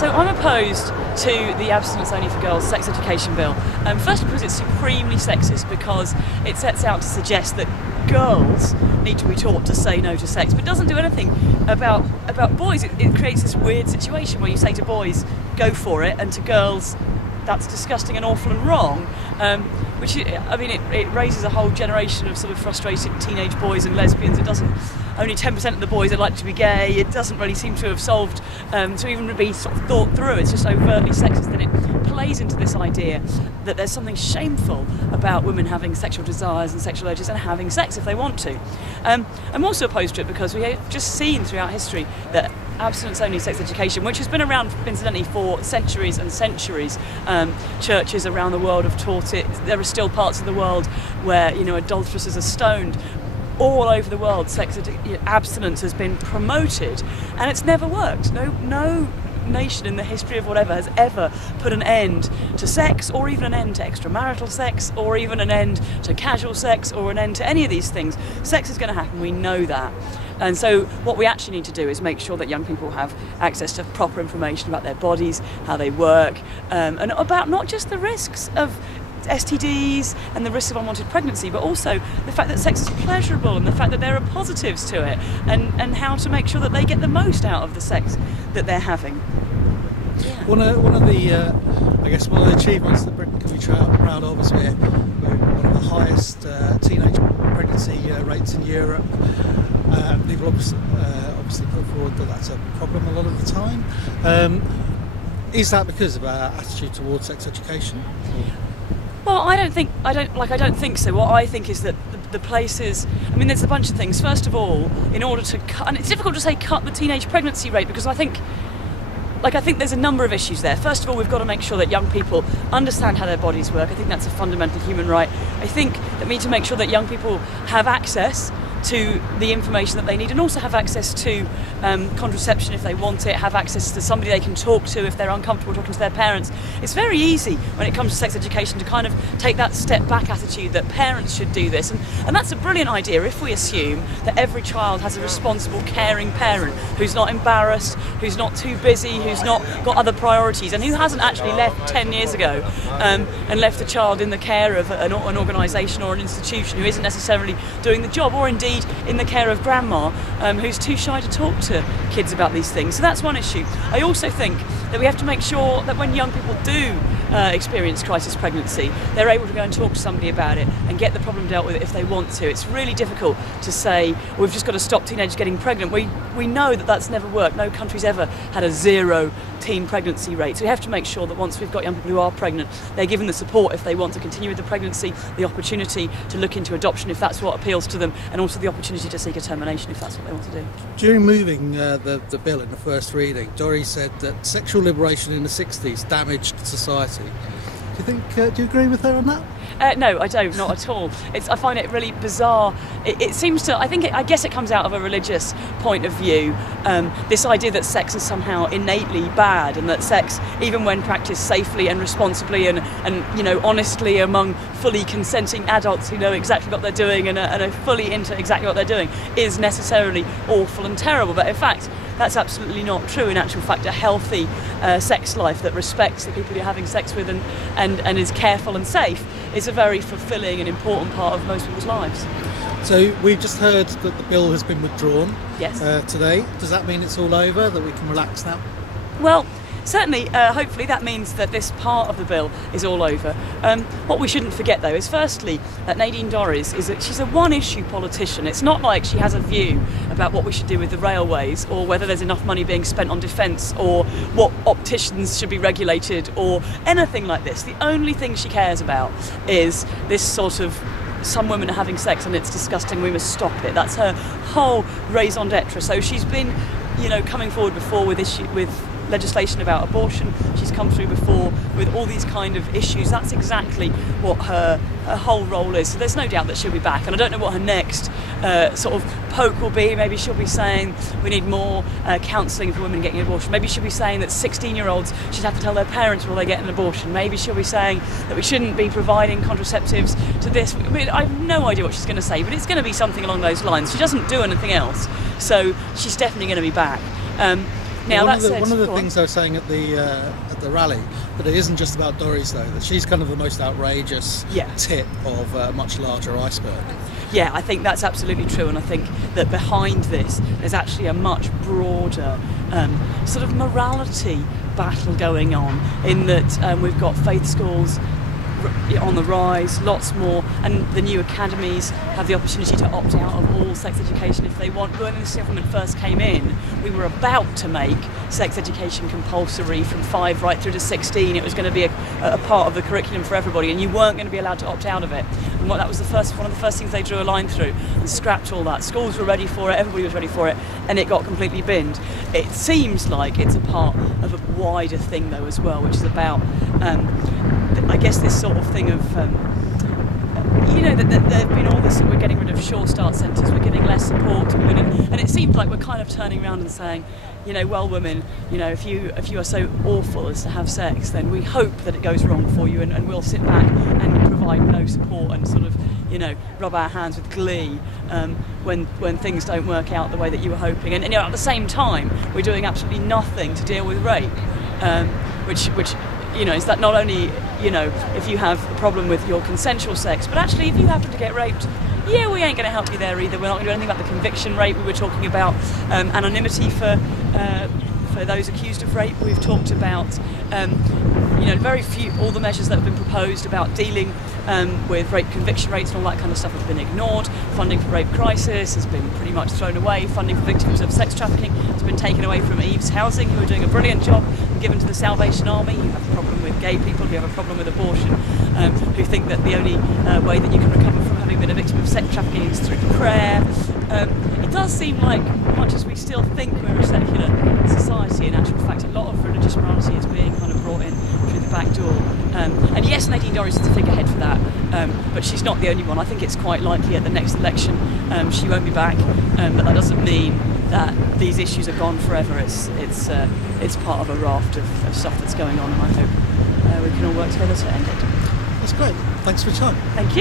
So I'm opposed to the abstinence only for girls sex education bill. First because it's supremely sexist, because it sets out to suggest that girls need to be taught to say no to sex, but doesn't do anything about boys. It creates this weird situation where you say to boys, go for it, and to girls, that's disgusting and awful and wrong. Which, I mean, it raises a whole generation of sort of frustrated teenage boys and lesbians. It doesn't, only 10% of the boys are likely to be gay. It doesn't really seem to have solved, to even be sort of thought through. It's just overtly sexist, and it plays into this idea that there's something shameful about women having sexual desires and sexual urges and having sex if they want to. I'm also opposed to it because we have just seen throughout history that abstinence-only sex education, which has been around, incidentally, for centuries and centuries. Churches around the world have taught it. There are still parts of the world where, you know, adulteresses are stoned. All over the world, abstinence has been promoted, and it's never worked. No nation in the history of whatever has ever put an end to sex, or even an end to extramarital sex, or even an end to casual sex, or an end to any of these things. Sex is going to happen, we know that. And so what we actually need to do is make sure that young people have access to proper information about their bodies, how they work, and about not just the risks of STDs and the risks of unwanted pregnancy, but also the fact that sex is pleasurable and the fact that there are positives to it, and how to make sure that they get the most out of the sex that they're having. Yeah. One of the achievements that Britain can be proud of is we're one of the highest teenage pregnancy rates in Europe. People obviously put forward that that's a problem a lot of the time. Is that because of our attitude towards sex education? Well, I don't think so. What I think is that the places, I mean, there's a bunch of things. First of all, in order to cut, and it's difficult to say cut the teenage pregnancy rate, because I think there's a number of issues there. First of all, we've got to make sure that young people understand how their bodies work. I think that's a fundamental human right. I think that we need to make sure that young people have access to the information that they need, and also have access to contraception if they want it, have access to somebody they can talk to if they're uncomfortable talking to their parents. It's very easy when it comes to sex education to kind of take that step back attitude that parents should do this, and that's a brilliant idea if we assume that every child has a responsible, caring parent who's not embarrassed, who's not too busy, who's not got other priorities, and who hasn't actually left 10 years ago and left a child in the care of an organisation or an institution who isn't necessarily doing the job, or indeed in the care of grandma who's too shy to talk to kids about these things. So that's one issue. I also think that we have to make sure that when young people do experience crisis pregnancy, they're able to go and talk to somebody about it and get the problem dealt with if they want to. It's really difficult to say, we've just got to stop teenagers getting pregnant. We know that that's never worked. No country's ever had a zero teen pregnancy rate. So we have to make sure that once we've got young people who are pregnant, they're given the support if they want to continue with the pregnancy, the opportunity to look into adoption if that's what appeals to them, and also the opportunity to seek a termination if that's what they want to do. During moving the bill in the first reading, Dorries said that sexual liberation in the 60s damaged society. Do you agree with her on that? No, I don't, not at all. I find it really bizarre. It seems to, I guess it comes out of a religious point of view, this idea that sex is somehow innately bad, and that sex, even when practiced safely and responsibly and you know, honestly among fully consenting adults who know exactly what they're doing and are fully into exactly what they're doing, is necessarily awful and terrible. But in fact, that's absolutely not true. In actual fact, a healthy sex life that respects the people you're having sex with and is careful and safe is a very fulfilling and important part of most people's lives. So we've just heard that the bill has been withdrawn. Yes. Today. Does that mean it's all over, that we can relax now? Well, certainly, hopefully that means that this part of the bill is all over. What we shouldn't forget, though, is firstly that Nadine Dorries she's a one-issue politician. It's not like she has a view about what we should do with the railways, or whether there's enough money being spent on defence, or what opticians should be regulated, or anything like this. The only thing she cares about is this sort of, some women are having sex and it's disgusting, we must stop it. That's her whole raison d'etre. So she's been, you know, coming forward before with legislation about abortion. She's come through before with all these kind of issues. That's exactly what her whole role is. So there's no doubt that she'll be back. And I don't know what her next sort of poke will be. Maybe she'll be saying we need more counselling for women getting an abortion. Maybe she'll be saying that 16-year-olds should have to tell their parents before they get an abortion. Maybe she'll be saying that we shouldn't be providing contraceptives to this. I mean, I have no idea what she's going to say, but it's going to be something along those lines. She doesn't do anything else, so she's definitely going to be back. Now, one of the things I was saying at the rally, that it isn't just about Dorries though, that she's kind of the most outrageous tip of a much larger iceberg. Yeah, I think that's absolutely true, and I think that behind this there's actually a much broader sort of morality battle going on, in that we've got faith schools on the rise, lots more, and the new academies have the opportunity to opt out of all sex education if they want. But when this government first came in, we were about to make sex education compulsory from 5 right through to 16. It was going to be a part of the curriculum for everybody, and you weren't going to be allowed to opt out of it. And that was one of the first things they drew a line through and scrapped all that. Schools were ready for it, everybody was ready for it, and it got completely binned. It seems like it's a part of a wider thing though as well, which is about I guess this sort of thing of that there have been all this, we're getting rid of Sure Start centres, we're giving less support to women, and it seems like we're kind of turning around and saying, well, women, if you are so awful as to have sex, then we hope that it goes wrong for you, and we'll sit back and provide no support and sort of rub our hands with glee when things don't work out the way that you were hoping, and at the same time we're doing absolutely nothing to deal with rape, which is that not only if you have a problem with your consensual sex, but actually if you happen to get raped, we ain't going to help you there either. We're not going to do anything about the conviction rate. We were talking about anonymity for those accused of rape. We've talked about very few, all the measures that have been proposed about dealing with rape conviction rates and all that kind of stuff have been ignored. Funding for rape crisis has been pretty much thrown away. Funding for victims of sex trafficking has been taken away from Eve's Housing, who are doing a brilliant job, and given to the Salvation Army. You have a problem with gay people, you have a problem with abortion, who think that the only way that you can recover from having been a victim of sex trafficking is through prayer. It does seem like, much as we still think we're a secular society, in actual fact a lot of religious morality is being kind of brought in through the back door. And yes, Nadine Dorries is a figurehead for that, but she's not the only one. I think it's quite likely at the next election she won't be back, but that doesn't mean that these issues are gone forever. It's part of a raft of stuff that's going on, and I hope we can all work together to end it. That's great. Thanks for your time. Thank you.